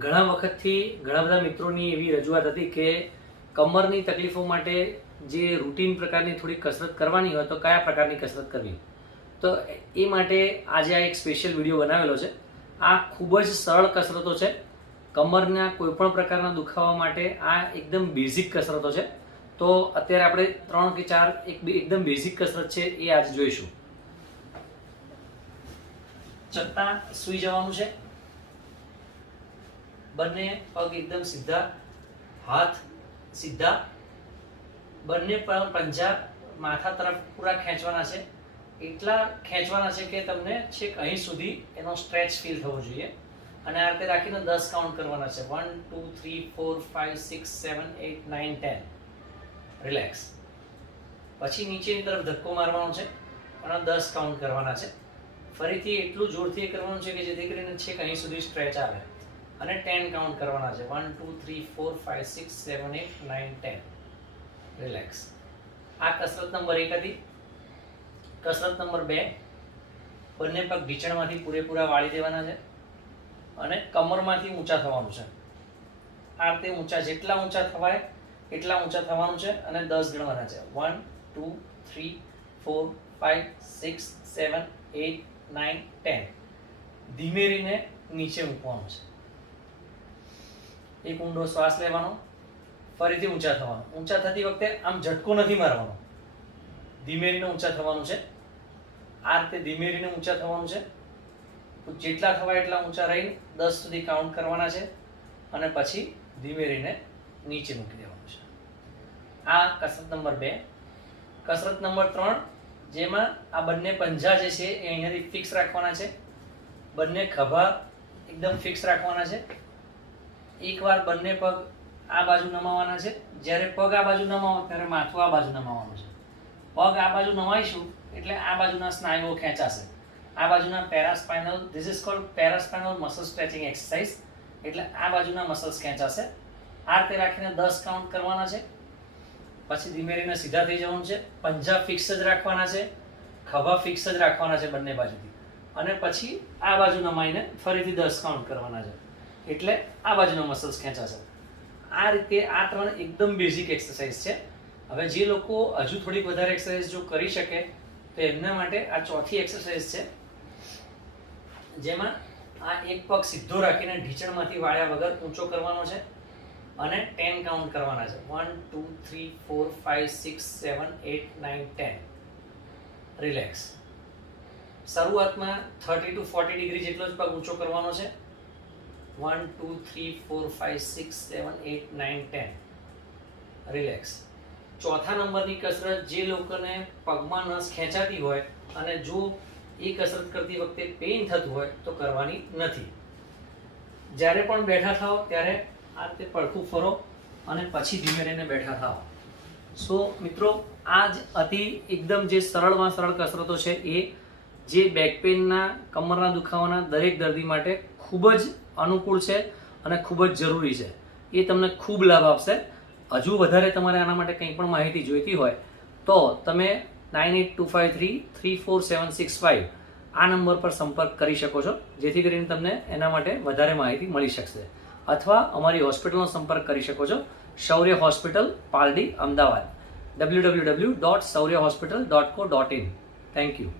ઘણા વખતથી ઘણા બધા મિત્રોની એવી રજૂઆત હતી કે કમરની તકલીફો માટે જે રૂટીન પ્રકારની થોડી કસરત કરવાની હોય તો કયા પ્રકારની કસરત કરવી, તો એ માટે આજે આ એક સ્પેશિયલ વિડીયો બનાવેલો છે. આ ખૂબ જ સરળ કસરતો છે. કમરના કોઈપણ પ્રકારના દુખાવા માટે આ એકદમ બેઝિક કસરતો છે. તો અત્યારે આપણે 3 કે 4 એકદમ બેઝિક કસરત છે એ આજે જોઈશું. ચત્તા સૂઈ જવાનું છે. બંને પગ એકદમ સીધા, હાથ સીધા, બંને પંજા માથા તરફ પૂરા ખેંચવાના છે. એટલા ખેંચવાના છે કે તમને છેક અહીં સુધી એનો સ્ટ્રેચ ફીલ થવો જોઈએ. અને આ રીતે રાખીને 10 કાઉન્ટ કરવાના છે. 1 2 3 4 5 6 7 8 9 10. રિલેક્સ. પછી નીચેની તરફ ધક્કો મારવાનો છે અને 10 કાઉન્ટ કરવાના છે. ફરીથી એટલું જોરથી કરવાનું છે કે જેથી કરીને છેક અહીં સુધી સ્ટ્રેચ આવે અને 10 કાઉન્ટ કરવાના છે. 1 2 3 4 5 6 7 8 9 10. રિલેક્સ. આ કસરત નંબર 1 હતી. કસરત નંબર 2, બંને પગ ઢીંચણમાંથી પૂરેપૂરા વાળી દેવાના છે અને કમરમાંથી ઊંચા થવાનું છે. આ રીતે ઊંચા, જેટલા ઊંચા થવાય એટલા ઊંચા થવાનું છે અને 10 ગણવાના છે. 1 2 3 4 5 6 7 8 9 10. ધીમે રહીને નીચે મૂકવાનું છે. એક ઊંડો શ્વાસ લેવાનો, ફરીથી ઊંચા થવાનું. ઊંચા થતી વખતે આમ ઝટકો નથી મારવાનો, ધીમે રહીને ઊંચા થવાનું છે. આ રીતે ધીમે રહીને ઊંચા થવાનું છે. જેટલા થવાય એટલા ઊંચા રહીને 10 સુધી કાઉન્ટ કરવાના છે અને પછી ધીમે રહીને નીચે મૂકી દેવાનું છે. આ કસરત નંબર 2. કસરત નંબર 3, જેમાં આ બંને પંજા જે છે એ અહીંયાથી ફિક્સ રાખવાના છે. બંને ખભા એકદમ ફિક્સ રાખવાના છે. એકવાર બંને પગ આ બાજુ નમાવવાના છે. જ્યારે પગ આ બાજુ નમાવો ત્યારે માથું આ બાજુ નમાવવાનું છે. પગ આ બાજુ નમાવીશું એટલે આ બાજુના સ્નાયુઓ ખેંચાશે. આ બાજુના paraspinal, this is called paraspinal muscle stretching exercise. એટલે આ બાજુના મસલ્સ ખેંચાશે. આ રીતે રાખીને 10 કાઉન્ટ કરવાના છે. પછી ધીમે રહીને સીધા થઈ જવાનું છે. પંજા ફિક્સ જ રાખવાના છે, ખભા ફિક્સ જ રાખવાના છે બંને બાજુથી. અને પછી આ બાજુ નમાઈને ફરીથી 10 કાઉન્ટ કરવાના છે. એટલે આ બાજુના મસલ્સ ખેંચાશે. આ રીતે આ 3 એકદમ બેઝિક એક્સરસાઇઝ છે. હવે જે લોકો હજુ થોડીક વધારે એક્સરસાઇઝ જો કરી શકે તો એમના માટે આ ચોથી એક્સરસાઇઝ છે, જેમાં આ એક પગ સીધો રાખીને ઢીંચણમાંથી વાળ્યા વગર ઊંચો કરવાનો છે અને 10 કાઉન્ટ કરવાના છે. 1 2 3 4 5 6 7 8 9 10. રિલેક્સ. શરૂઆતમાં 30 to 40 ડિગ્રી જેટલો જ પગ ઊંચો કરવાનો છે. 1 2 3 4 5 6 7 8 9 10. રિલેક્સ. ચોથા નંબરની કસરત, જે લોકોને પગમાં નસ ખેંચાતી હોય અને જો એ કસરત કરતી વખતે પેઇન થતું હોય તો કરવાની નથી. જ્યારે પણ બેઠા થાઓ ત્યારે આ રીતે પડખું ફરો અને પછી ધીમે રહીને બેઠા થાઓ. સો મિત્રો, આ જ અતિ એકદમ જે સરળમાં સરળ કસરતો છે એ જે બેક પેઇનના, કમરના દુખાવાના દરેક દર્દી માટે ખૂબ જ અનુકૂળ છે અને ખૂબ જ જરૂરી છે. એ તમને ખૂબ લાભ આપશે. હજુ વધારે તમારે આના માટે કંઈ પણ માહિતી જોઈતી હોય તો તમે 9825334765 આ નંબર પર સંપર્ક કરી શકો છો, જેથી કરીને તમને એના માટે વધારે માહિતી મળી શકશે. અથવા અમારી હોસ્પિટલનો સંપર્ક કરી શકો છો, Shaurya hospital, Paldi, Ahmedabad. www.shauryahospital.co.in. Thank you.